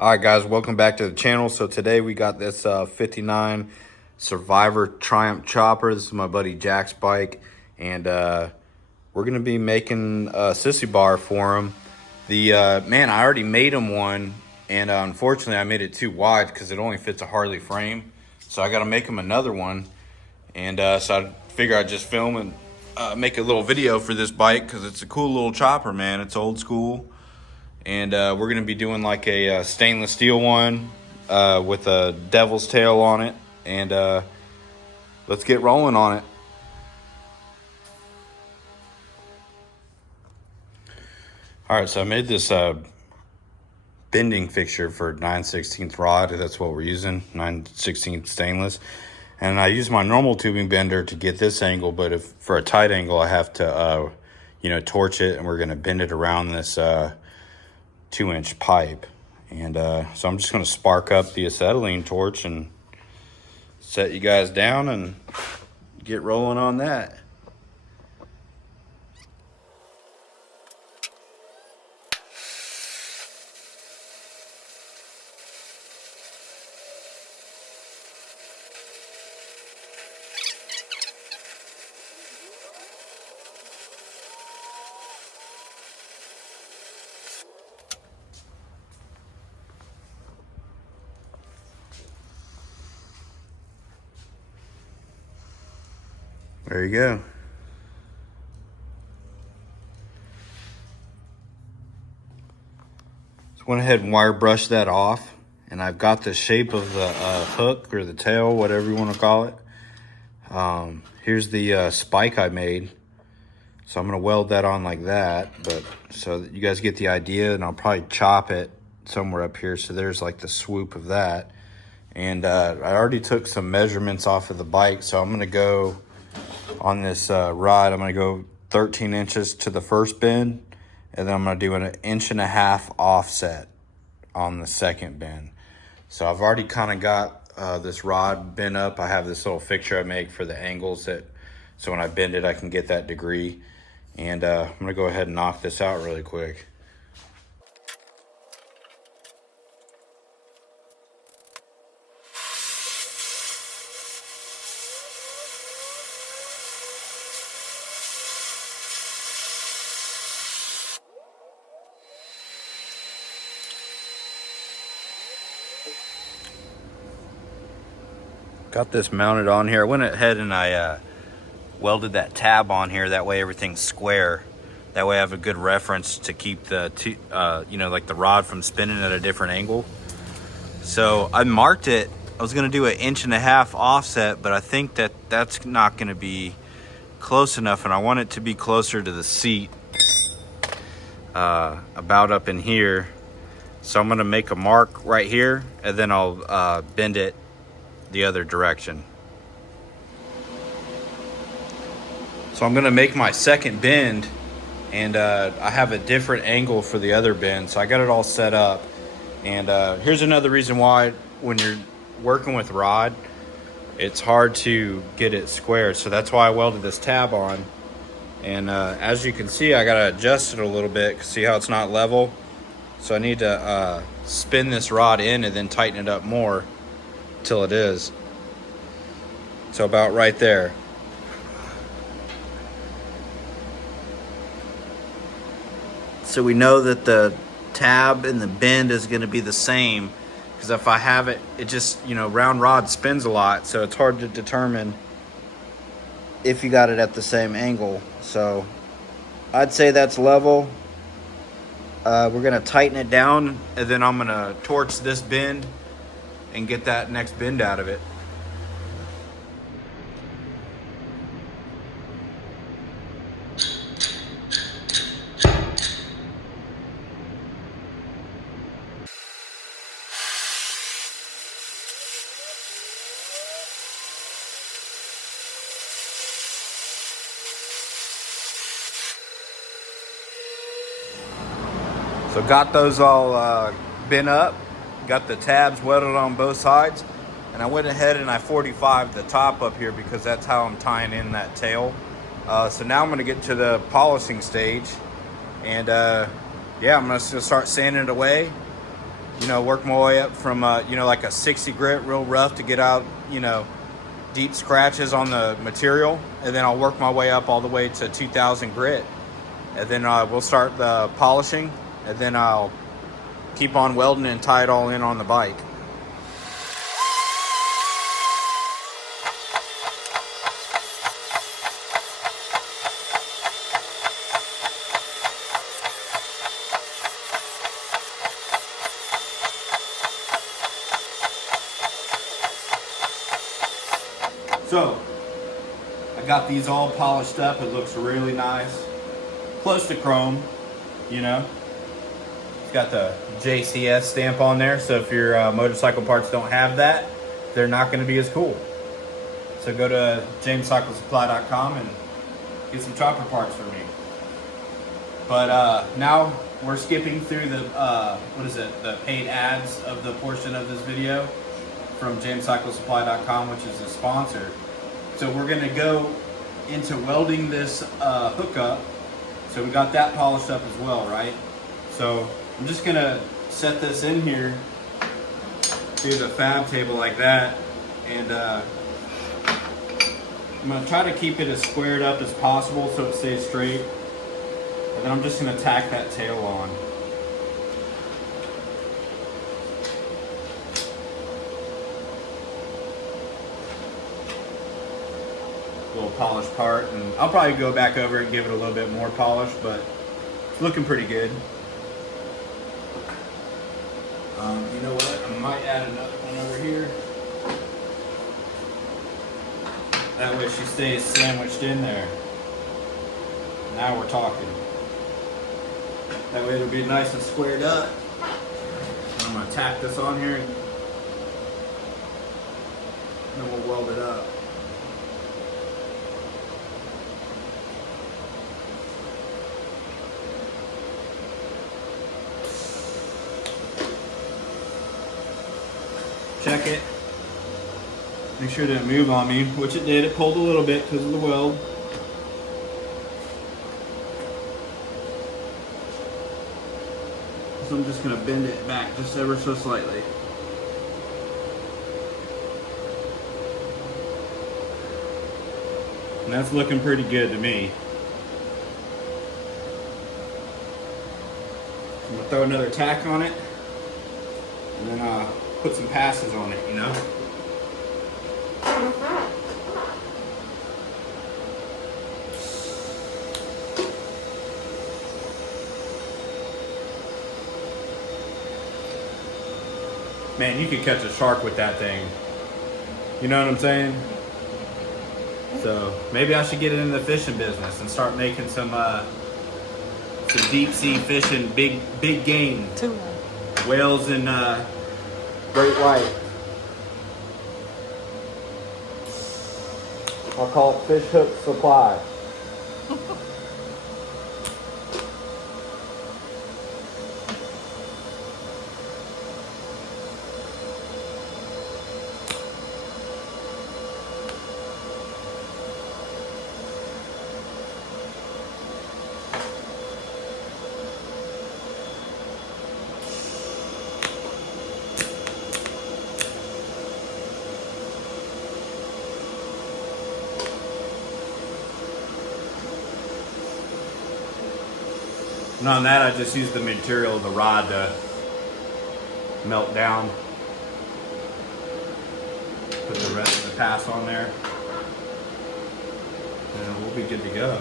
All right, guys, welcome back to the channel. So today we got this 59 Survivor Triumph chopper. This is my buddy Jack's bike, and we're gonna be making a sissy bar for him. Man, I already made him one, and unfortunately I made it too wide because it only fits a Harley frame. So I got to make him another one, and so I figure I'd just film and make a little video for this bike because it's a cool little chopper, man. It's old school. And we're going to be doing like a stainless steel one with a devil's tail on it. And let's get rolling on it. All right, so I made this bending fixture for 9/16 rod. That's what we're using, 9/16 stainless. And I use my normal tubing bender to get this angle, but if for a tight angle, I have to, torch it, and we're going to bend it around this 2-inch pipe. And so I'm just going to spark up the acetylene torch and set you guys down and get rolling on that. There you go. So went ahead and wire brushed that off, and I've got the shape of the hook or the tail, whatever you want to call it. Here's the spike I made. So I'm going to weld that on like that, but so that you guys get the idea, and I'll probably chop it somewhere up here. So there's like the swoop of that. And I already took some measurements off of the bike, so I'm going to go on this rod. I'm going to go 13 inches to the first bend, and then I'm going to do an 1.5 inch offset on the second bend. So I've already kind of got this rod bent up. I have this little fixture I make for the angles, so when I bend it I can get that degree. And I'm going to go ahead and knock this out really quick. Got this mounted on here. I went ahead and I welded that tab on here. That way everything's square. That way I have a good reference to keep the like the rod from spinning at a different angle. So I marked it. I was gonna do an 1.5 inch offset, but I think that's not gonna be close enough, and I want it to be closer to the seat, about up in here. So I'm gonna make a mark right here, and then I'll bend it the other direction. So I'm gonna make my second bend, and I have a different angle for the other bend, so I got it all set up. And here's another reason why when you're working with rod, it's hard to get it square. So that's why I welded this tab on. And as you can see, I gotta adjust it a little bit. See how it's not level? So I need to spin this rod in and then tighten it up more till it is. So about right there. So we know that the tab and the bend is going to be the same, because if I have it, it just, round rod spins a lot, so it's hard to determine if you got it at the same angle. So I'd say that's level. We're going to tighten it down, and then I'm going to torch this bend and get that next bend out of it. So got those all bent up, got the tabs welded on both sides, and I went ahead and I 45'd the top up here because that's how I'm tying in that tail. So now I'm gonna get to the polishing stage, and yeah, I'm gonna start sanding it away work my way up from, like a 60 grit, real rough, to get out, deep scratches on the material. And then I'll work my way up all the way to 2000 grit. And then we'll start the polishing. And then I'll keep on welding and tie it all in on the bike. So, I got these all polished up. It looks really nice. Close to chrome, It's got the JCS stamp on there, so if your motorcycle parts don't have that, they're not going to be as cool. So go to JAMESCYCLESUPPLY.com and get some chopper parts for me. But now we're skipping through the, the paid ads of the portion of this video from JAMESCYCLESUPPLY.com, which is a sponsor. So we're going to go into welding this hookup. So we got that polished up as well, right? So I'm just going to set this in here to the fab table like that. And I'm going to try to keep it as squared up as possible so it stays straight. And then I'm just going to tack that tail on. Little polished part, and I'll probably go back over and give it a little bit more polish, but it's looking pretty good. You know what? I might add another one over here. That way she stays sandwiched in there. Now we're talking. That way it'll be nice and squared up. I'm going to tack this on here and then we'll weld it up. Check it. Make sure it didn't move on me, which it did. It pulled a little bit because of the weld. So I'm just going to bend it back just ever so slightly. And that's looking pretty good to me. I'm going to throw another tack on it. And then put some passes on it, Man, you could catch a shark with that thing. You know what I'm saying? So maybe I should get it in the fishing business and start making some deep sea fishing, big game. Tuna. Whales and great white. I'll call it Fish Hook Supply. And on that, I just used the material of the rod to melt down. Put the rest of the pass on there. And we'll be good to go.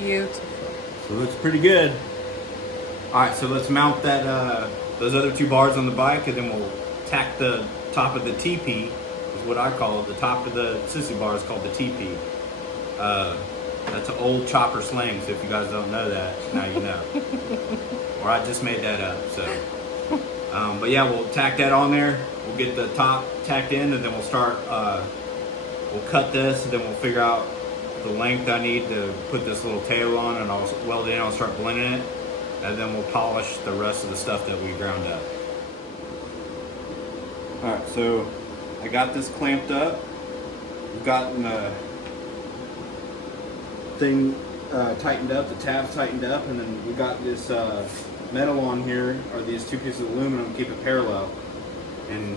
Beautiful. So it looks pretty good. Alright, so let's mount that those other two bars on the bike, and then we'll tack the top of the TP, is what I call it. The top of the sissy bar is called the TP. That's an old chopper slang, so if you guys don't know that, now you know. Or I just made that up, so. But yeah, we'll tack that on there. We'll get the top tacked in, and then we'll start, we'll cut this, and then we'll figure out the length I need to put this little tail on, and I'll weld it in. I'll start blending it, and then we'll polish the rest of the stuff that we ground up. All right, so I got this clamped up. We've gotten the thing tightened up, the tabs tightened up, and then we got this metal on here, or these two pieces of aluminum to keep it parallel. And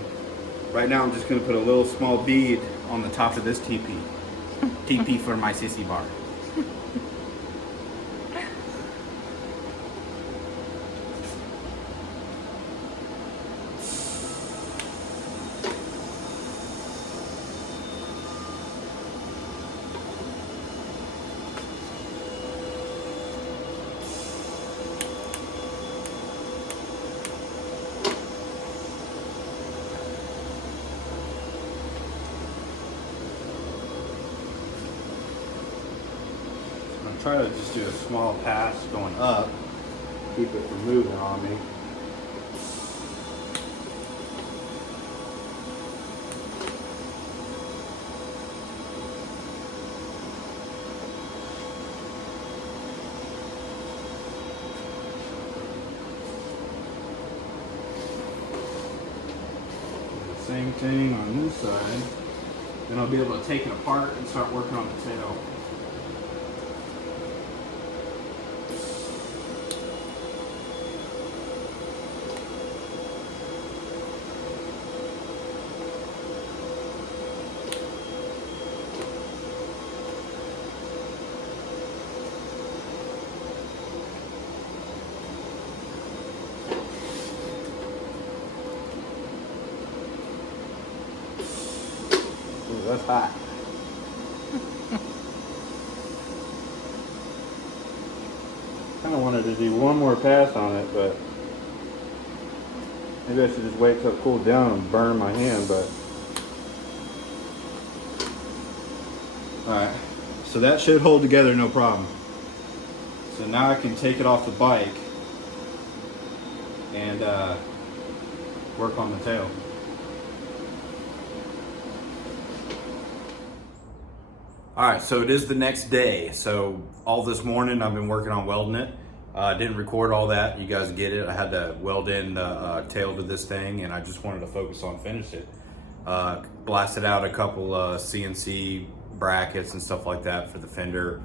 right now I'm just gonna put a little small bead on the top of this TP. TP for my sissy bar. Try to just do a small pass going up, keep it from moving on me. Do the same thing on this side. Then I'll be able to take it apart and start working on the tail. Ooh, that's hot. Kind of wanted to do one more pass on it, but maybe I should just wait till it cools down and burn my hand. But all right, so that should hold together no problem. So now I can take it off the bike and work on the tail. All right, so it is the next day. So all this morning I've been working on welding it. Didn't record all that, you guys get it. I had to weld in the tail to this thing, and I just wanted to focus on finish it. Blasted out a couple CNC brackets and stuff like that for the fender,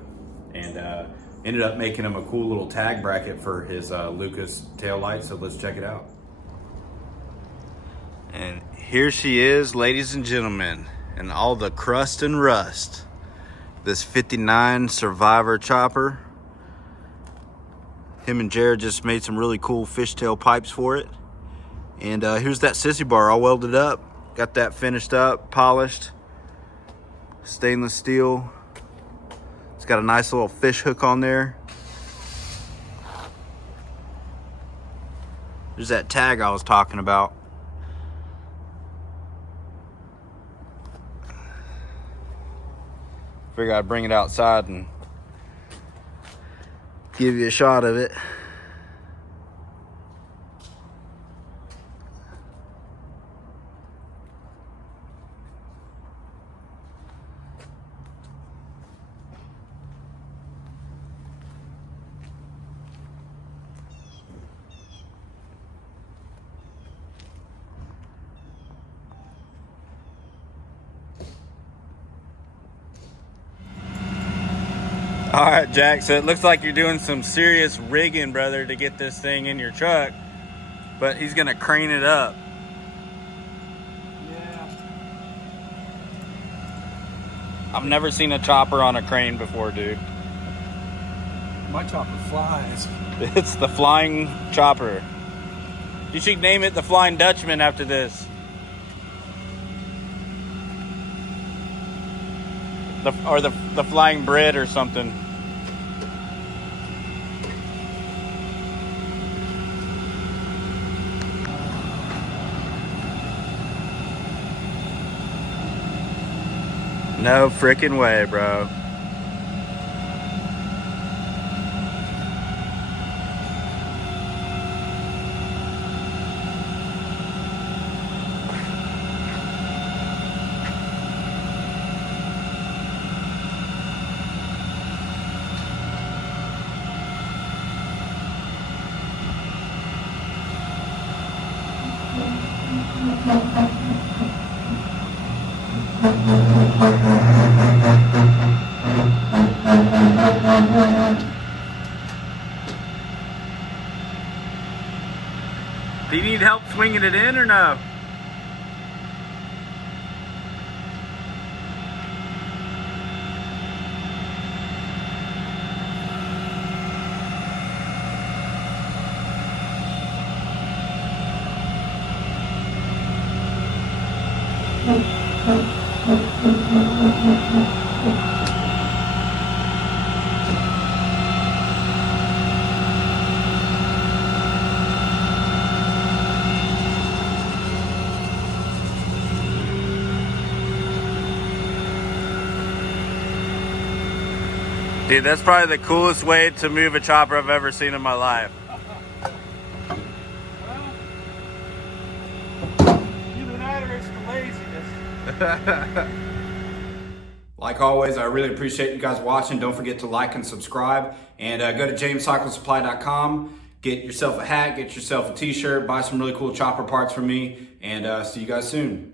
and ended up making him a cool little tag bracket for his Lucas tail light. So let's check it out. And here she is, ladies and gentlemen, and all the crust and rust. This 59 Survivor chopper. Him and Jared just made some really cool fishtail pipes for it. And here's that sissy bar all welded up. Got that finished up, polished. Stainless steel. It's got a nice little fish hook on there. There's that tag I was talking about. Figure I'd bring it outside and give you a shot of it. All right, Jack, so it looks like you're doing some serious rigging, brother, to get this thing in your truck, but he's gonna crane it up. Yeah. I've never seen a chopper on a crane before, dude. My chopper flies. It's the flying chopper. You should name it the Flying Dutchman after this. The Flying Bread or something. No freaking way, bro. Do you need help swinging it in or no? Dude, that's probably the coolest way to move a chopper I've ever seen in my life. Well, either that or it's the laziness. Like always, I really appreciate you guys watching. Don't forget to like and subscribe. And go to JAMESCYCLESUPPLY.com. Get yourself a hat, get yourself a t-shirt, buy some really cool chopper parts from me. And see you guys soon.